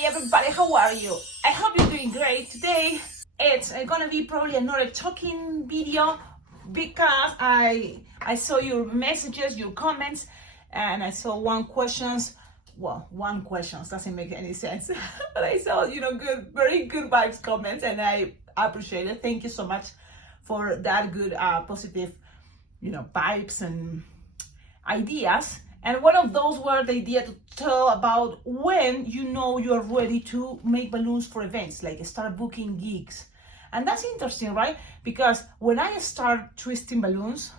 Hey everybody, how are you? I hope you're doing great. Today it's gonna be probably another talking video because I saw your messages, your comments, and I saw one question doesn't make any sense. But I saw, good, very good vibes comments, and I appreciate it. Thank you so much for that good positive, vibes and ideas. And one of those were the idea to tell about when you're ready to make balloons for events, like start booking gigs. And that's interesting, right? Because when I started twisting balloons,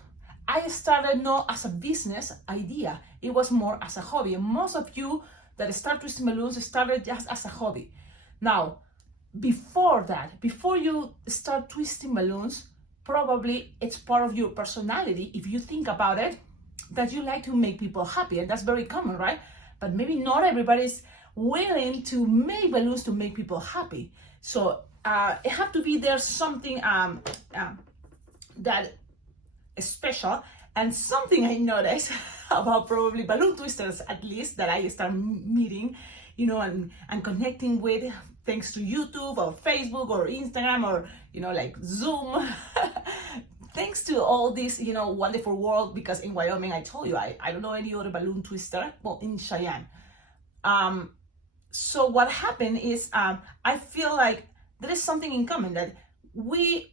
I started not as a business idea. It was more as a hobby. And most of you that start twisting balloons started just as a hobby. Now, before that, before you start twisting balloons, probably it's part of your personality, if you think about it, that you like to make people happy, and that's very common, right? But maybe not everybody's willing to make balloons to make people happy. So it have to be there's something that is special, and something I noticed about probably balloon twisters, at least that I start meeting, and connecting with, thanks to YouTube or Facebook or Instagram or like Zoom. Thanks to all this, wonderful world, because in Wyoming, I told you, I don't know any other balloon twister, well, in Cheyenne. So what happened is, I feel like there is something in common, that we,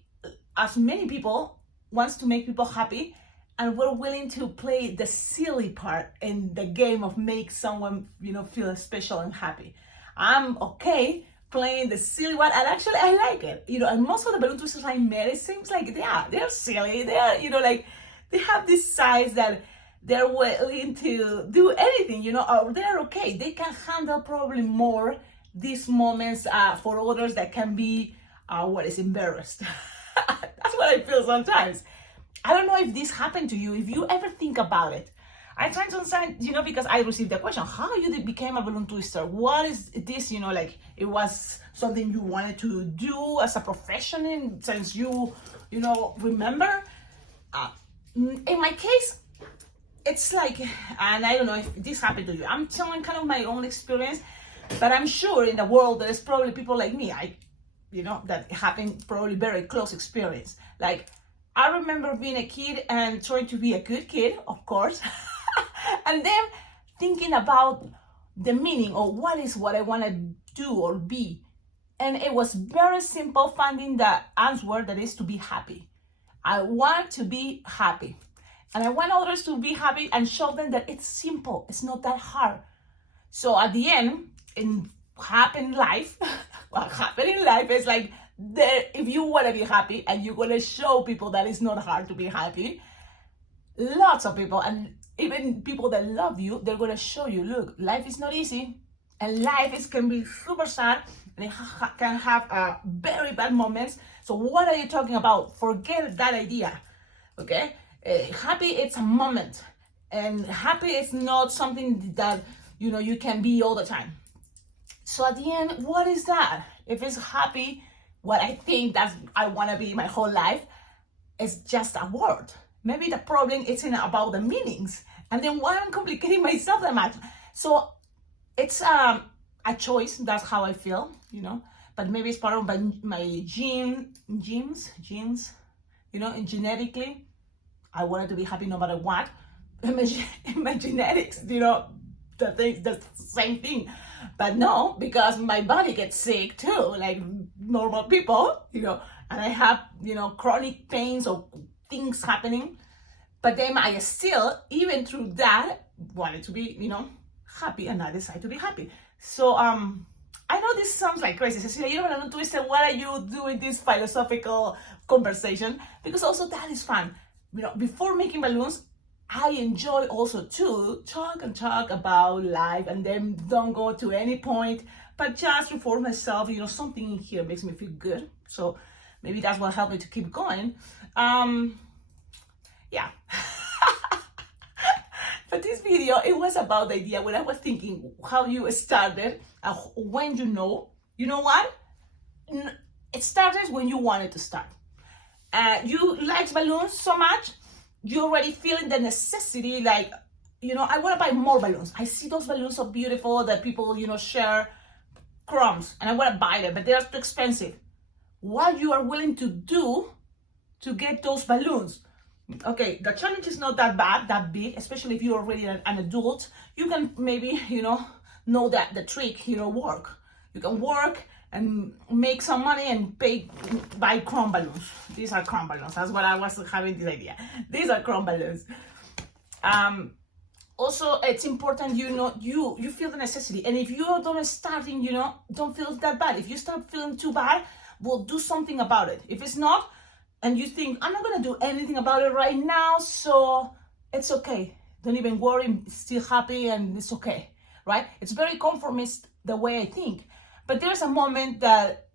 as many people, wants to make people happy, and we're willing to play the silly part in the game of make someone, feel special and happy. I'm okay playing the silly one, and actually I like it, and most of the balloon twisters I met, it seems like they're silly, they're, like, they have this size that they're willing to do anything, or they're okay, they can handle probably more these moments for others that can be embarrassed. That's what I feel sometimes. I don't know if this happened to you, if you ever think about it. I try to understand, because I received the question, how you became a balloon twister? What is this, like it was something you wanted to do as a profession since you remember? In my case, it's like, and I don't know if this happened to you, I'm telling kind of my own experience, but I'm sure in the world there's probably people like me, that happened probably very close experience. Like, I remember being a kid and trying to be a good kid, of course. And then thinking about the meaning of what I want to do or be. And it was very simple, finding the answer that is to be happy. I want to be happy. And I want others to be happy and show them that it's simple. It's not that hard. So at the end, what happened in life is like, if you want to be happy and you're going to show people that it's not hard to be happy, lots of people, and even people that love you, they're going to show you, look, life is not easy, and life can be super sad, and it can have very bad moments. So what are you talking about? Forget that idea, okay? Happy, it's a moment, and happy is not something that, you can be all the time. So at the end, what is that? If it's happy, what I think that I want to be my whole life, is just a word. Maybe the problem isn't about the meanings. And then why I'm complicating myself that much? So it's a choice. That's how I feel, But maybe it's part of my genes, and genetically, I wanted to be happy no matter what. In my genetics, the same thing. But no, because my body gets sick too, like normal people, and I have, chronic pains or things happening. But then I still, even through that, wanted to be, happy, and I decided to be happy. So I know this sounds like crazy. Cecilia, you're gonna twist it. What are you doing this philosophical conversation? Because also that is fun. Before making balloons, I enjoy also to talk about life, and then don't go to any point, but just reform myself. Something in here makes me feel good. So maybe that's what helped me to keep going. Yeah. But this video, it was about the idea when I was thinking how you started, when you know what? It started when you wanted to start. You liked balloons so much, you're already feeling the necessity, like, I want to buy more balloons. I see those balloons so beautiful that people, share crumbs and I want to buy them, but they're too expensive. What you are willing to do to get those balloons. Okay, the challenge is not that big, especially if you're already an adult. You can maybe, know that the trick, work. You can work and make some money and buy crumb balloons. These are crumb balloons. That's what I was having this idea. These are crumb balloons. Also, it's important, you feel the necessity. And if you don't starting, don't feel that bad. If you start feeling too bad, well, do something about it. If it's not, and you think, I'm not going to do anything about it right now, so it's okay. Don't even worry, I'm still happy and it's okay, right? It's very conformist the way I think. But there's a moment that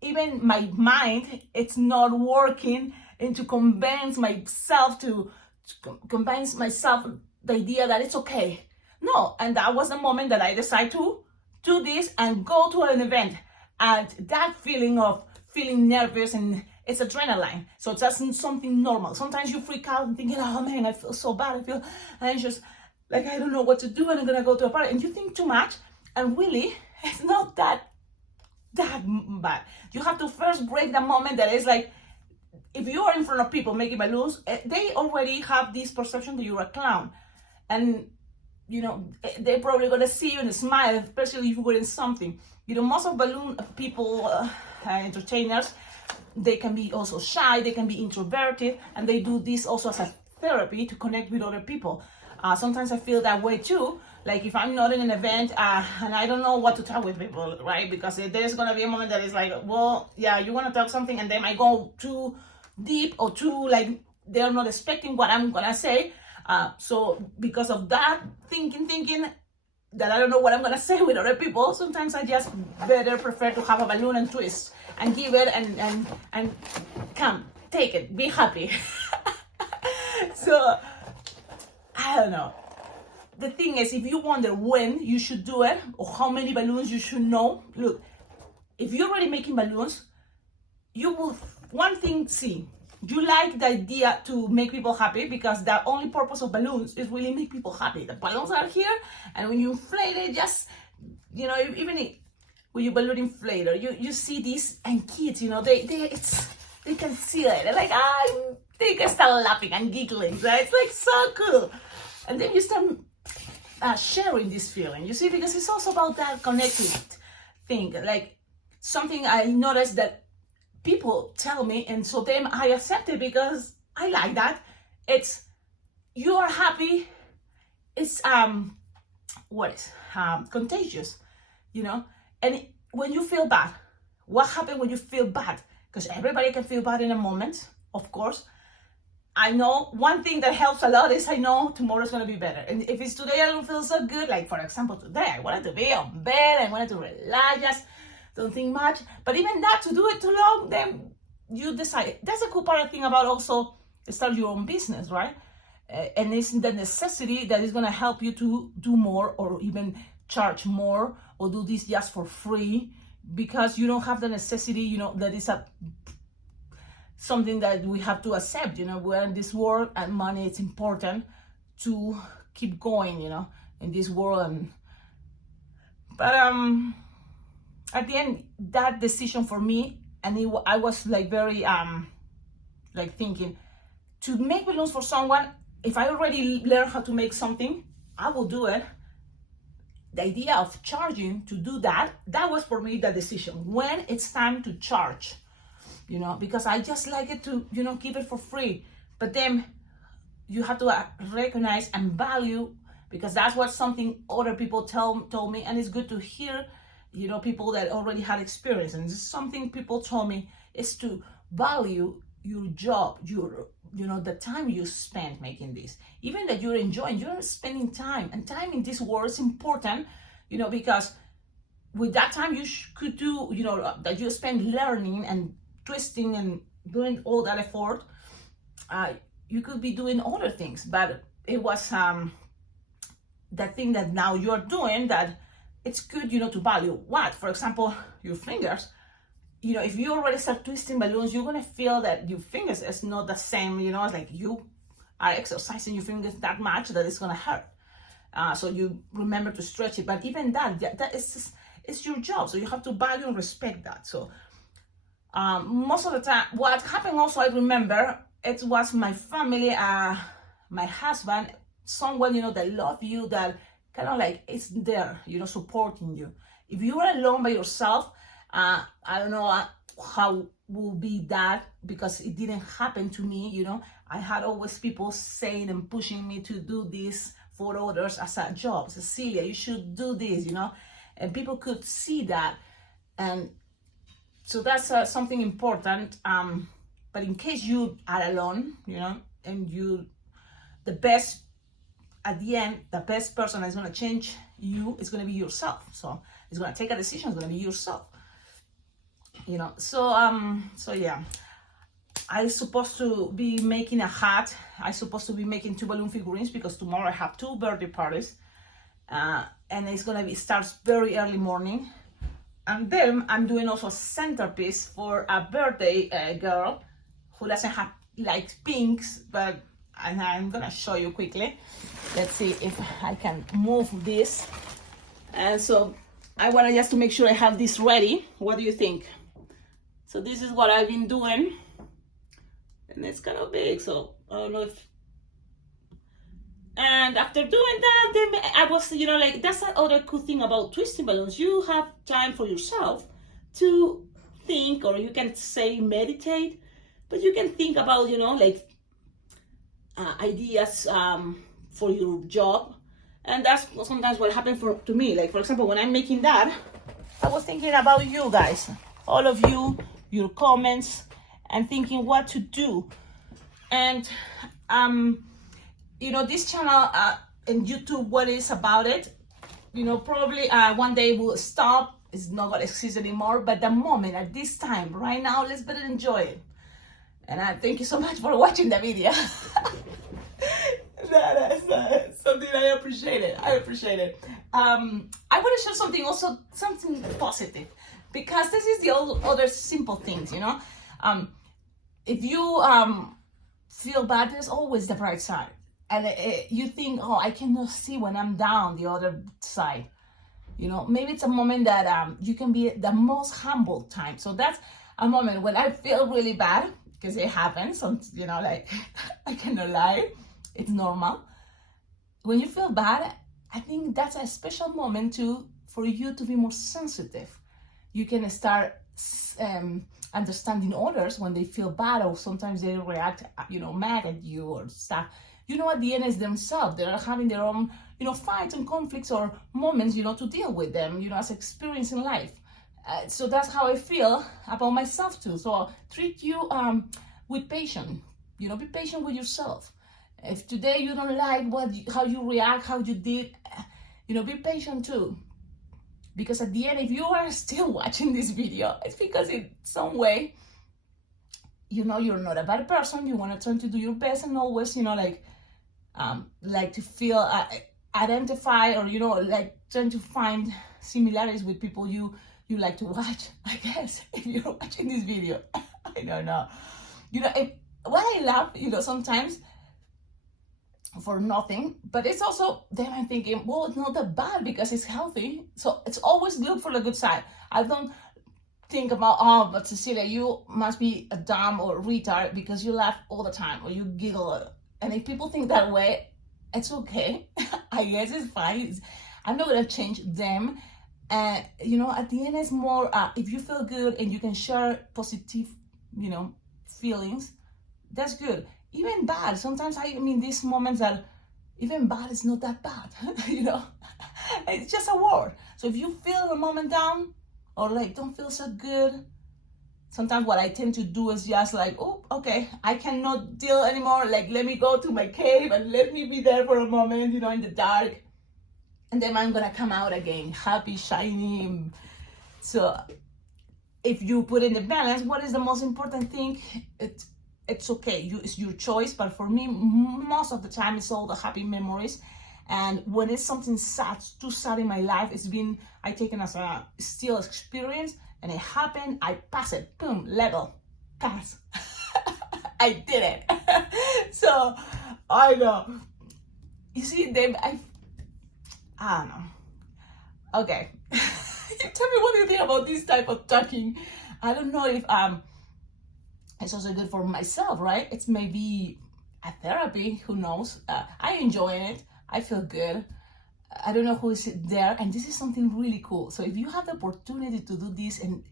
even my mind, it's not working, and to convince myself the idea that it's okay. No, and that was the moment that I decided to do this and go to an event. And that feeling of feeling nervous, and it's adrenaline. So it's just something normal. Sometimes you freak out and thinking, oh man, I feel so bad. I feel anxious. Like, I don't know what to do and I'm going to go to a party. And you think too much. And really, it's not that bad. You have to first break the moment that is like, if you are in front of people making balloons, they already have this perception that you're a clown. And, they're probably going to see you and smile, especially if you're wearing something. Most of balloon people, entertainers, they can be also shy, they can be introverted, and they do this also as a therapy to connect with other people. Sometimes I feel that way too. Like if I'm not in an event and I don't know what to talk with people, right? Because there's going to be a moment that is like, well, yeah, you want to talk something, and they might go too deep or too, like, they're not expecting what I'm going to say. So because of that, thinking that I don't know what I'm going to say with other people, sometimes I just better prefer to have a balloon and twist and give it and come, take it, be happy. So, I don't know. The thing is, if you wonder when you should do it or how many balloons you should know, look, if you're already making balloons, you will, one thing, see, you like the idea to make people happy, because the only purpose of balloons is really make people happy. The balloons are here, and when you inflate it, just, even when you balloon inflator, you see these, and kids, they can see it. They're like, they can start laughing and giggling. Right? It's like so cool. And then you start sharing this feeling, you see, because it's also about that connected thing. Like something I noticed that people tell me, and so then I accept it because I like that. It's, you are happy. It's contagious, And when you feel bad, what happens when you feel bad? Because everybody can feel bad in a moment, of course. I know one thing that helps a lot is I know tomorrow's going to be better. And if it's today I don't feel so good, like for example today, I wanted to be on bed, I wanted to relax, just don't think much. But even that, to do it too long, then you decide. That's a cool part, I think, about also start your own business, right? And it's the necessity that is going to help you to do more, or even charge more, or do this just for free, because you don't have the necessity, that is something that we have to accept. We're in this world, and money is important to keep going, in this world. But at the end, that decision for me, and I was like very like thinking to make balloons for someone. If I already learned how to make something, I will do it. The idea of charging to do that was for me the decision, when it's time to charge, because I just like it to, keep it for free. But then you have to recognize and value, because that's what something other people told me, and it's good to hear, people that already had experience. And this is something people told me, is to value your job, the time you spend making this, even that you're enjoying, you're spending time, and time in this world is important, because with that time you could do, that you spend learning and twisting and doing all that effort, you could be doing other things. But it was that thing that now you're doing, that it's good, to value what, for example, your fingers. If you already start twisting balloons, you're gonna feel that your fingers is not the same, it's like you are exercising your fingers that much that it's gonna hurt. So you remember to stretch it. But even that is just, it's your job, so you have to value and respect that. So most of the time, what happened also, I remember, it was my family, my husband, someone, that love you, that kind of like it's there, supporting you. If you are alone by yourself, I don't know how will be that, because it didn't happen to me. I had always people saying and pushing me to do this for others as a job. Cecilia, you should do this, and people could see that. And so that's something important. But in case you are alone, and the best, at the end, the best person that's going to change you is going to be yourself. So it's going to take a decision, it's going to be yourself. So yeah, I supposed to be making a hat. I supposed to be making 2 balloon figurines, because tomorrow I have 2 birthday parties, and it's gonna be starts very early morning. And then I'm doing also a centerpiece for a birthday girl who doesn't have like pinks, but I'm gonna show you quickly. Let's see if I can move this. And so I want to just to make sure I have this ready. What do you think? So this is what I've been doing, and it's kind of big, so I don't know if. And after doing that, then I was, like, that's the other cool thing about twisting balloons. You have time for yourself to think, or you can say meditate, but you can think about, ideas for your job. And that's sometimes what happened to me. Like, for example, when I'm making that, I was thinking about you guys, all of you, your comments, and thinking what to do. And this channel and YouTube, what is about it, probably one day will stop. It's not gonna exist anymore. But the moment, at this time, right now, let's better enjoy it. And I thank you so much for watching the video. That's something I appreciate it. I want to share something positive, because this is the other simple things, if you feel bad, there's always the bright side. And you think, oh, I cannot see when I'm down the other side. Maybe it's a moment that you can be the most humble time. So that's a moment when I feel really bad, because it happens. Like, I cannot lie. It's normal. When you feel bad, I think that's a special moment for you to be more sensitive. You can start understanding others when they feel bad, or sometimes they react, mad at you or stuff. At the end, it's themselves. They're having their own, fights and conflicts or moments, to deal with them, as experience in life. So that's how I feel about myself too. So treat you with patience. Be patient with yourself. If today you don't like how you react, how you did, be patient too. Because at the end, if you are still watching this video, it's because in some way, you're not a bad person. You want to try to do your best, and always, like to feel identify, or like trying to find similarities with people you like to watch. I guess if you're watching this video, I don't know. What I love, sometimes for nothing, but it's also then I'm thinking, well, it's not that bad because it's healthy. So it's always look for the good side. I don't think about, oh, but Cecilia, you must be a dumb or retard because you laugh all the time or you giggle. And if people think that way, it's okay. I guess it's fine. I'm not gonna change them. At the end, it's more if you feel good and you can share positive, feelings, that's good. Even bad, sometimes these moments that even bad is not that bad, it's just a word. So if you feel a moment down or like don't feel so good, sometimes what I tend to do is just like, oh, okay, I cannot deal anymore. Like, let me go to my cave and let me be there for a moment, in the dark. And then I'm gonna come out again, happy, shiny. So if you put in the balance, what is the most important thing? It's okay, it's your choice, but for me, most of the time, it's all the happy memories. And when it's something sad, too sad in my life, I take it as a still experience, and it happened, I pass it, boom, level, pass. I did it. So, I know. You see, I don't know. Okay. You funny thing about this type of talking, I don't know if it's also good for myself, right? It's maybe a therapy, who knows? I enjoy it. I feel good. I don't know who is there, and this is something really cool. So if you have the opportunity to do this, and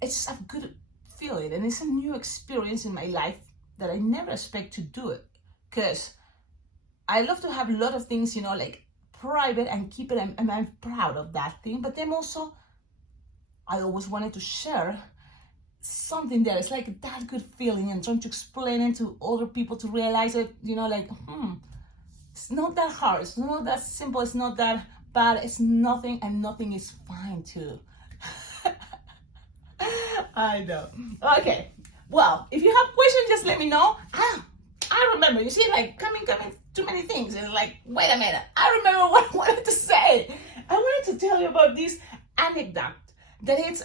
it's a good feeling, and it's a new experience in my life that I never expect to do it, because I love to have a lot of things, you know, like private and keep it, and I'm proud of that thing. But then also, I always wanted to share something there. It's like that good feeling, and trying to explain it to other people to realize it, you know, like, it's not that hard, it's not that simple, it's not that bad, it's nothing, and nothing is fine too. I know. Okay, well, if you have questions, just let me know. I remember, you see, like, coming too many things, and like, wait a minute, I remember what I wanted to say. I wanted to tell you about this anecdote, that it's,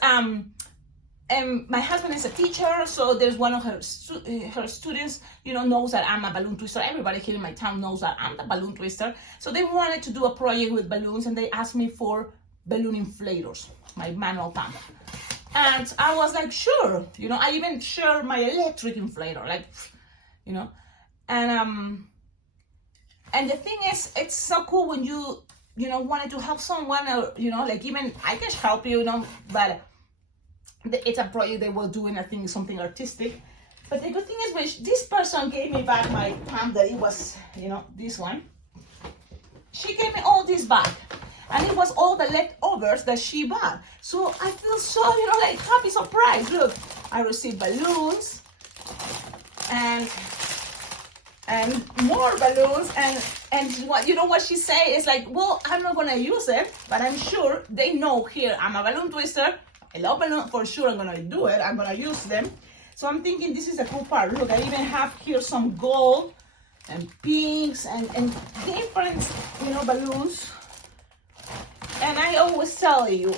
my husband is a teacher, so there's one of her students, you know, knows that I'm a balloon twister. Everybody here in my town knows that I'm the balloon twister. So they wanted to do a project with balloons, and they asked me for balloon inflators, my manual pump. And I was like, sure, you know, I even share my electric inflator, like, you know, and the thing is, it's so cool when you know, wanted to help someone, or, you know, like, even I can help you, you know, but it's a project they were doing, I think, something artistic. But the good thing is, when this person gave me back my pump, that it was, you know, this one, she gave me all this back, and it was all the leftovers that she bought. So I feel so, you know, like, happy, surprised. Look, I received balloons, and more balloons, and what, you know what she said is like, well, I'm not gonna use it, but I'm sure they know here I'm a balloon twister. I love balloons, for sure I'm gonna do it, I'm gonna use them. So I'm thinking this is a cool part. Look, I even have here some gold and pinks and different, you know, balloons. And I always tell you,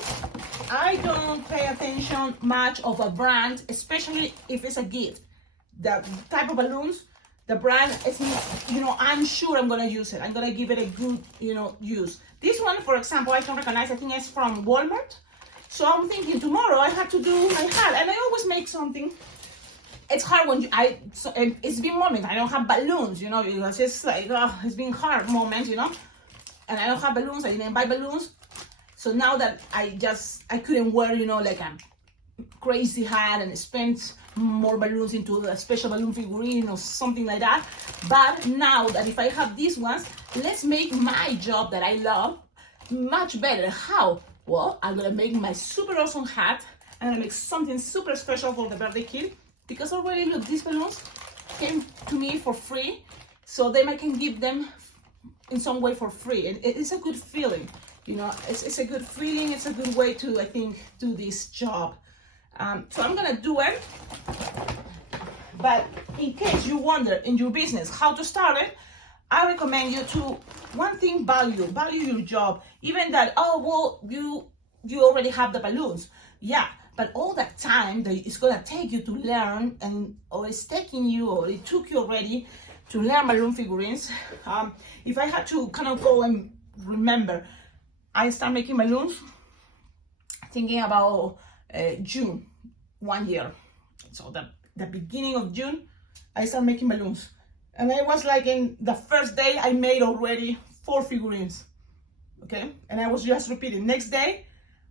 I don't pay attention much of a brand, especially if it's a gift. The type of balloons, the brand is, you know, I'm sure I'm gonna use it. I'm gonna give it a good, you know, use. This one, for example, I can recognize, I think it's from Walmart. So I'm thinking tomorrow I have to do my hat, and I always make something. It's hard when and it's been moments I don't have balloons, you know, it's just like, it's been hard moments, you know, and I don't have balloons, I didn't buy balloons. So now that I couldn't wear, you know, like a crazy hat and spend more balloons into a special balloon figurine or something like that. But now that if I have these ones, let's make my job that I love much better. How? Well, I'm gonna make my super awesome hat. I'm gonna make something super special for the birthday kid, because already, look, these balloons came to me for free, so then I can give them in some way for free. And it's a good feeling, you know, it's a good feeling, it's a good way to, I think, do this job. So I'm gonna do it, but in case you wonder in your business how to start it, I recommend you to, one thing, value your job. Even that, oh, well, you already have the balloons. Yeah, but all that time that it's gonna take you to learn, or it's taking you, or it took you already to learn balloon figurines. If I had to kind of go and remember, I started making balloons thinking about June, 1 year. So the beginning of June, I started making balloons. And I was like, in the first day, I made already 4 figurines, okay? And I was just repeating. Next day,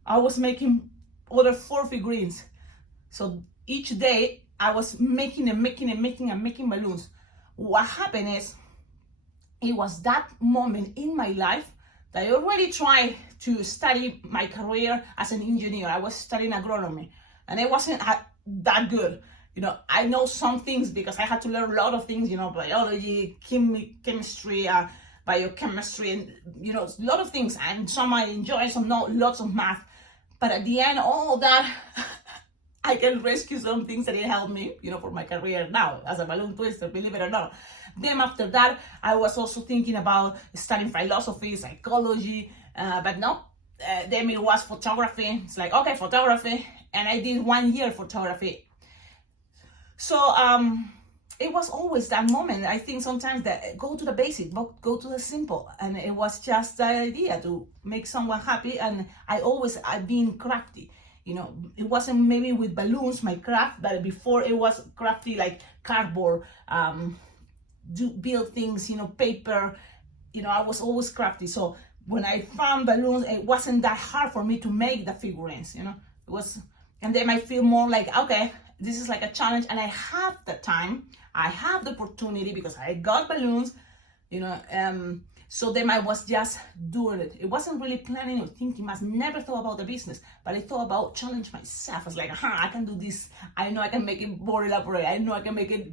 I was making other 4 figurines. So each day, I was making balloons. What happened is, it was that moment in my life that I already tried to study my career as an engineer. I was studying agronomy, and it wasn't that good. You know, I know some things because I had to learn a lot of things, you know, biology, chemistry, biochemistry, and, you know, a lot of things. And some I enjoy, some not, lots of math. But at the end, all that, I can rescue some things that it helped me, you know, for my career now as a balloon twister, believe it or not. Then after that, I was also thinking about studying philosophy, psychology, but no, then it was photography. It's like, okay, photography. And I did 1 year photography. So it was always that moment. I think sometimes that go to the basic, but go to the simple. And it was just the idea to make someone happy. And I've been crafty. You know, it wasn't maybe with balloons, my craft, but before it was crafty, like cardboard, build things, you know, paper. You know, I was always crafty. So when I found balloons, it wasn't that hard for me to make the figurines, you know. It was, and then I feel more like, okay, this is like a challenge, and I have the time, I have the opportunity because I got balloons, you know. So then I was just doing it. It wasn't really planning or thinking. I never thought about the business, but I thought about challenge myself. I was like, I can do this. I know I can make it more elaborate. I know I can make it.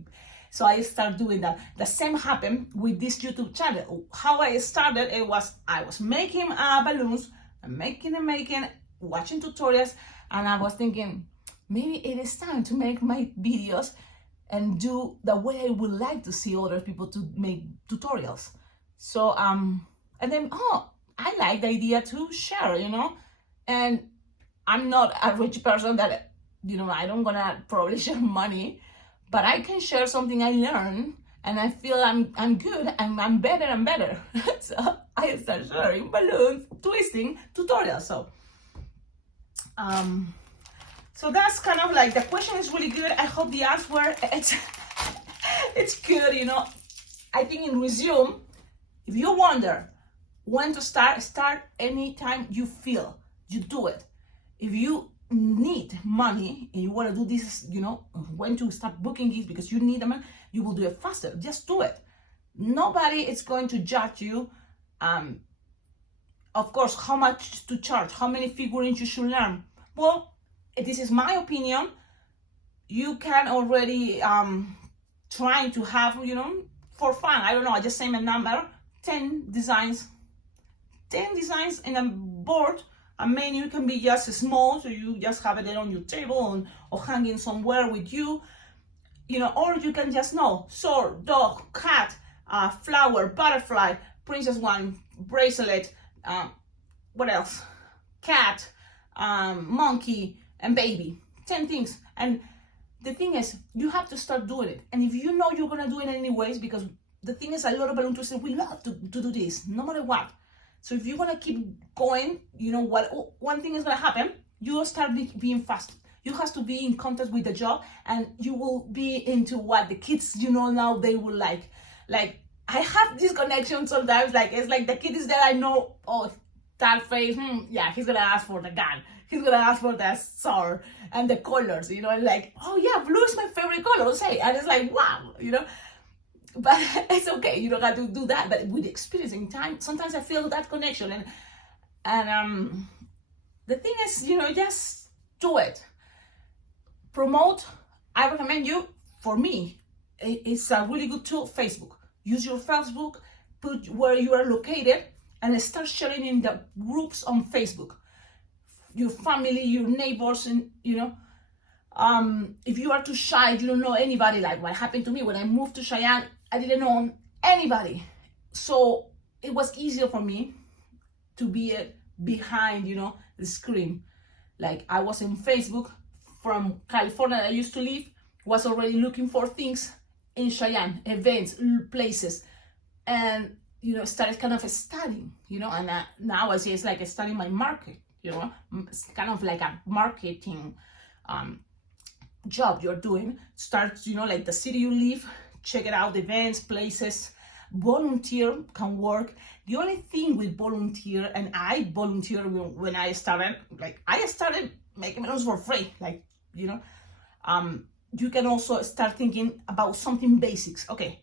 So I started doing that. The same happened with this YouTube channel. How I started, I was making balloons, making, watching tutorials, and I was thinking, maybe it is time to make my videos and do the way I would like to see other people to make tutorials. So, and then, I like the idea to share, you know, and I'm not a rich person that, you know, I don't gonna probably share money, but I can share something I learned, and I feel I'm good, and I'm better and better. So I start sharing balloons, twisting tutorials. So that's kind of like, the question is really good. I hope the answer, it's good, you know. I think in resume, if you wonder when to start anytime you feel, you do it. If you need money and you want to do this, you know, when to start booking gigs because you need them, you will do it faster. Just do it. Nobody is going to judge you. Of course, how much to charge, how many figurines you should learn. Well, this is my opinion. You can already trying to have, you know, for fun, I don't know, I just say my number, 10 designs in a board. A menu can be just small, so you just have it there on your table or hanging somewhere with you, you know, or you can just know, sword, dog, cat, flower, butterfly, princess one, bracelet, what else? Cat, monkey, and baby. 10 things. And the thing is, you have to start doing it. And if you know you're gonna do it anyways, because the thing is, a lot of balloon twisters, we love to do this, no matter what. So if you want to keep going, you know what, one thing is going to happen, you will start being fast. You have to be in contact with the job, and you will be into what the kids, you know, now they will like. Like, I have this connection sometimes, like, it's like the kid is there, I know, oh, that face, yeah, he's going to ask for the gun. He's going to ask for the sword and the colors, you know, and like, oh yeah, blue is my favorite color, say. And it's like, wow, you know. But it's okay, you don't have to do that. But with experiencing time, sometimes I feel that connection. And the thing is, you know, just do it. Promote. I recommend you, for me, it's a really good tool, Facebook. Use your Facebook, put where you are located, and start sharing in the groups on Facebook. Your family, your neighbors, and, you know, if you are too shy, you don't know anybody, like what happened to me when I moved to Cheyenne. I didn't know anybody, so it was easier for me to be behind, you know, the screen. Like, I was in Facebook from California, I used to live, was already looking for things in Cheyenne, events, places, and, you know, started kind of studying, you know, and now I see it's like studying my market, you know, it's kind of like a marketing job you're doing. Start, you know, like the city you live, check it out, events, places. Volunteer can work. The only thing with volunteer, and I volunteered when I started, like, I started making videos for free, like, you know, you can also start thinking about something basics. Okay,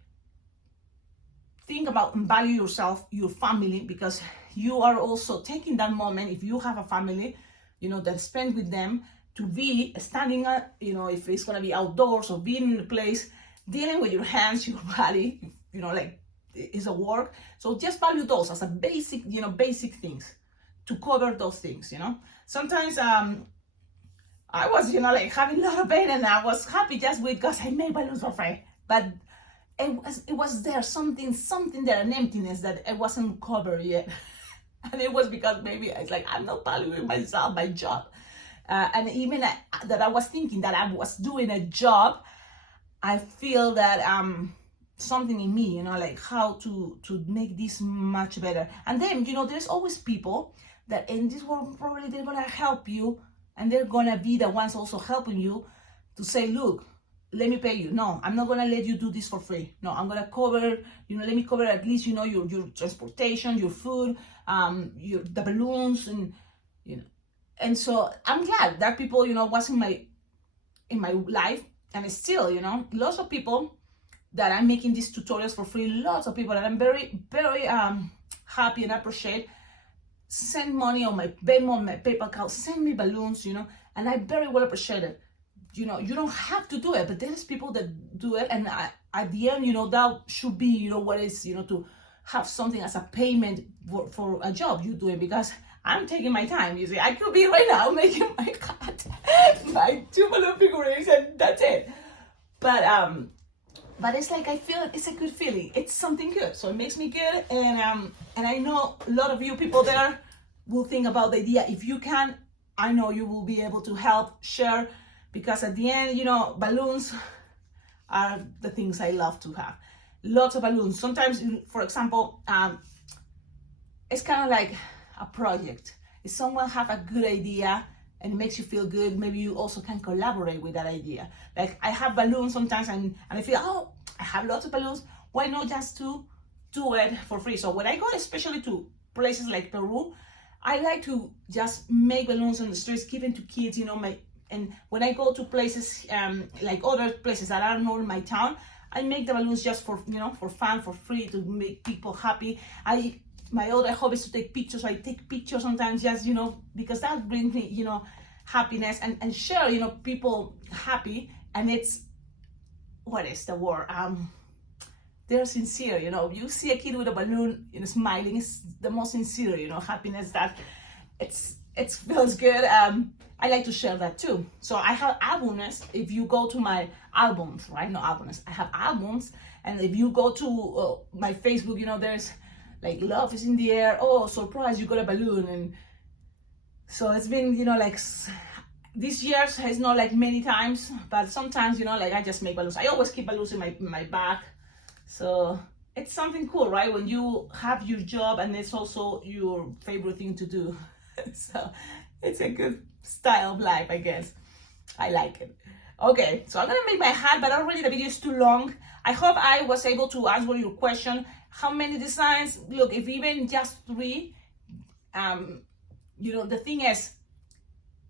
think about and value yourself, your family, because you are also taking that moment, if you have a family, you know, that spend with them, to be standing up, you know, if it's gonna be outdoors or being in a place, dealing with your hands, your body, you know, like, is a work. So just value those as a basic, you know, basic things to cover those things, you know. Sometimes I was, you know, like having a lot of pain, and I was happy just because I made balloons for free. But it was there something there, an emptiness that it wasn't covered yet. And it was because maybe it's like I'm not valuing myself, my job. And even that I was thinking that I was doing a job, I feel that something in me, you know, like how to make this much better. And then, you know, there's always people that in this world probably they're gonna help you, and they're gonna be the ones also helping you to say, look, let me pay you. No, I'm not gonna let you do this for free. No, I'm gonna cover, you know, let me cover at least, you know, your transportation, your food, the balloons, and you know. And so I'm glad that people, you know, was in my life, and still, you know, lots of people that I'm making these tutorials for free, lots of people that I'm very, very happy and appreciate, send money on my Venmo, my PayPal account, send me balloons, you know, and I very well appreciate it. You know, you don't have to do it, but there's people that do it, and at the end, you know, that should be, you know, what is, you know, to have something as a payment for a job you're doing, because I'm taking my time. You see, I could be right now making my cut, my 2 balloon figurines, and that's it. But it's like I feel it's a good feeling. It's something good, so it makes me good. And I know a lot of you people there will think about the idea. If you can, I know you will be able to help share, because at the end, you know, balloons are the things I love to have. Lots of balloons. Sometimes, for example, it's kind of like a project. If someone have a good idea and it makes you feel good, maybe you also can collaborate with that idea. Like I have balloons sometimes, and I feel, oh, I have lots of balloons. Why not just to do it for free? So when I go especially to places like Peru, I like to just make balloons on the streets, give them to kids, you know, and when I go to places like other places that are not in my town, I make the balloons just for, you know, for fun, for free, to make people happy. My other hobby is to take pictures. So I take pictures sometimes just, you know, because that brings me, you know, happiness, and share, you know, people happy. And it's, what is the word? They're sincere, you know. You see a kid with a balloon, you know, smiling, it's the most sincere, you know, happiness that it feels good. I like to share that too. So I have albums. If you go to my albums, right? No albums. I have albums, and if you go to my Facebook, you know, there's like love is in the air. Oh, surprise, you got a balloon. And so it's been, you know, like this year has not like many times, but sometimes, you know, like I just make balloons. I always keep balloons in my bag. So it's something cool, right? When you have your job and it's also your favorite thing to do. So it's a good style of life, I guess. I like it. Okay, so I'm gonna make my hat, but already the video is too long. I hope I was able to answer your question. How many designs? Look, if even just 3, you know, the thing is,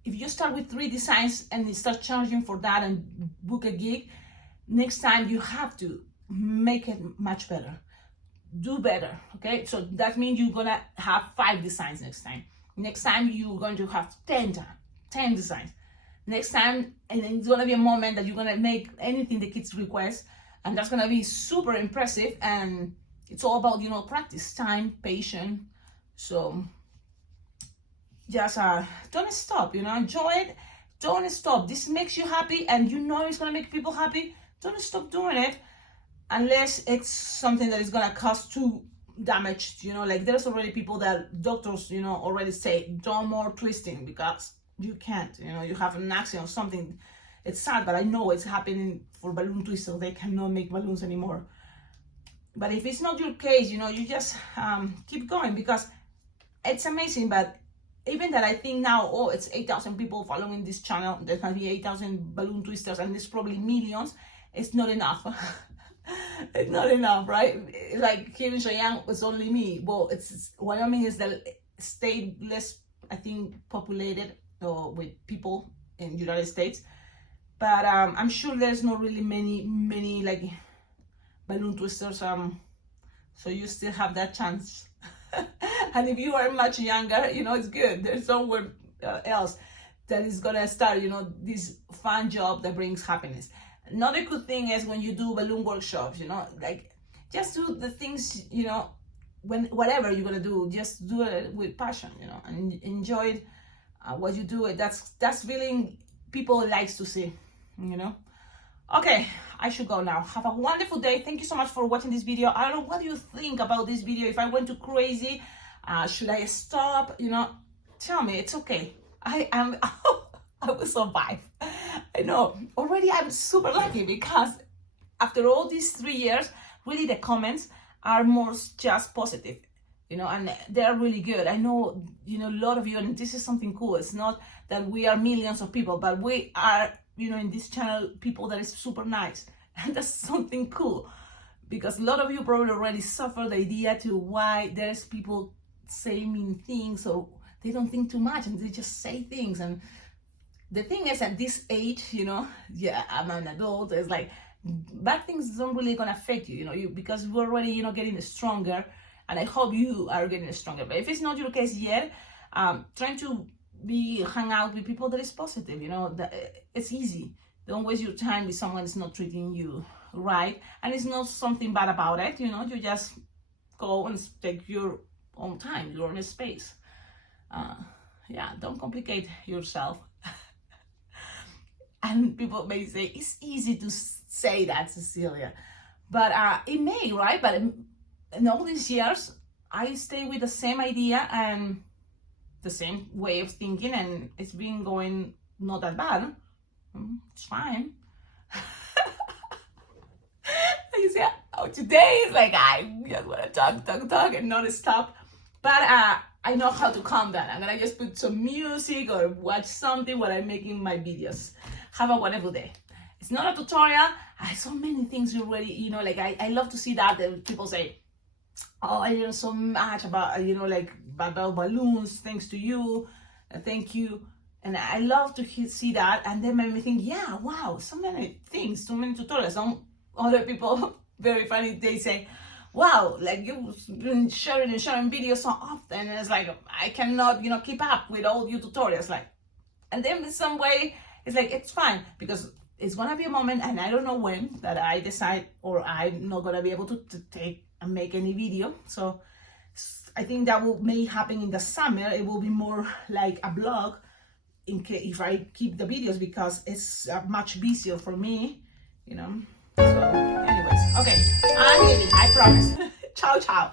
if you start with 3 designs and you start charging for that and book a gig, next time you have to make it much better. Do better, okay? So that means you're gonna have 5 designs next time. Next time you're going to have 10 designs. Next time, and it's gonna be a moment that you're gonna make anything the kids request, and that's gonna be super impressive. And it's all about, you know, practice, time, patience. So just don't stop, you know, enjoy it. Don't stop. This makes you happy, and you know it's gonna make people happy. Don't stop doing it unless it's something that is gonna cause too damage, you know. Like there's already people that doctors, you know, already say don't more twisting, because you can't, you know, you have an accident or something. It's sad, but I know it's happening for balloon twisters. They cannot make balloons anymore. But if it's not your case, you know, you just keep going, because it's amazing. But even that, I think now, oh, it's 8,000 people following this channel. There's gonna be 8,000 balloon twisters, and there's probably millions. It's not enough. It's not enough, right? Like here in Cheyenne, it's only me. Well, Wyoming is the state less, I think, populated with people in the United States. But I'm sure there's not really many like balloon twisters. So you still have that chance. And if you are much younger, you know, it's good. There's somewhere else that is gonna start, you know, this fun job that brings happiness. Another good thing is when you do balloon workshops, you know, like just do the things, you know, whatever you're gonna do, just do it with passion, you know, and enjoy it, what you do. That's feeling people likes to see, you know. Okay, I should go now. Have a wonderful day. Thank you so much for watching this video. I don't know, what do you think about this video? If I went too crazy, should I stop? You know, tell me. It's okay. I will survive. I know already. I'm super lucky because after all these 3 years, really the comments are more just positive, you know, and they're really good. I know, you know, a lot of you, and this is something cool. It's not that we are millions of people, but we are, you know, in this channel, people that is super nice. And that's something cool, because a lot of you probably already suffered the idea to why there's people saying mean things, or they don't think too much and they just say things. And the thing is, at this age, you know, yeah, I'm an adult, it's like bad things don't really gonna affect you, you know, because we're already, you know, getting stronger, and I hope you are getting stronger. But if it's not your case yet, trying to hang out with people that is positive, you know, it's easy. Don't waste your time with someone that's not treating you right, and it's not something bad about it, you know. You just go and take your own time, your own space. Yeah, don't complicate yourself. And people may say it's easy to say that, Cecilia, but it may, right? But in all these years, I stay with the same idea and the same way of thinking, and it's been going not that bad. It's fine. You see, oh, today is like I just want to talk and not stop. But I know how to calm down. I'm gonna just put some music or watch something while I'm making my videos. Have a wonderful day. It's not a tutorial. I so many things already, you know, like I love to see that people say, oh, I learned so much about, you know, like about balloons, thanks to you, thank you. And I love to see that, and then made me think, yeah, wow, so many things, so many tutorials. Some other people, very funny, they say, wow, like you've been sharing videos so often, and it's like, I cannot, you know, keep up with all your tutorials. Like, and then in some way, it's like, it's fine, because it's gonna be a moment, and I don't know when, that I decide, or I'm not gonna be able to take and make any video. So I think that may happen in the summer. It will be more like a blog, in case if I keep the videos, because it's much busier for me, you know. So anyways, okay, I'm leaving, I promise. Ciao, ciao.